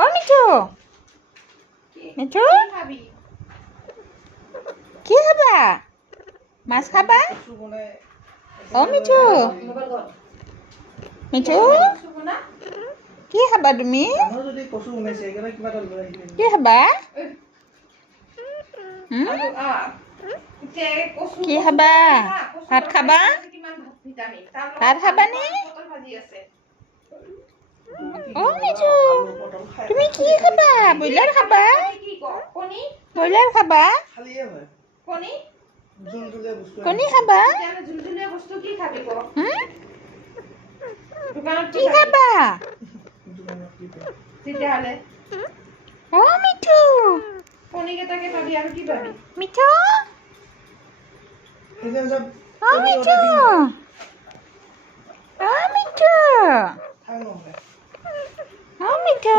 অ মিঠু মিঠু কি খাবা মাছ খাবা অ মিঠু মিঠু কি খাবা তুমি কি খাবা কি খাবা ভাত খাবা ভাত খাবানে অ মিঠু তুমি কি খাবা ব্ৰইলাৰ খাবা ব্ৰইলাৰ খাবা কণী খাবা কি খাবা অ মিঠু মিঠু অ মিঠু অ মিঠু অ মিঠু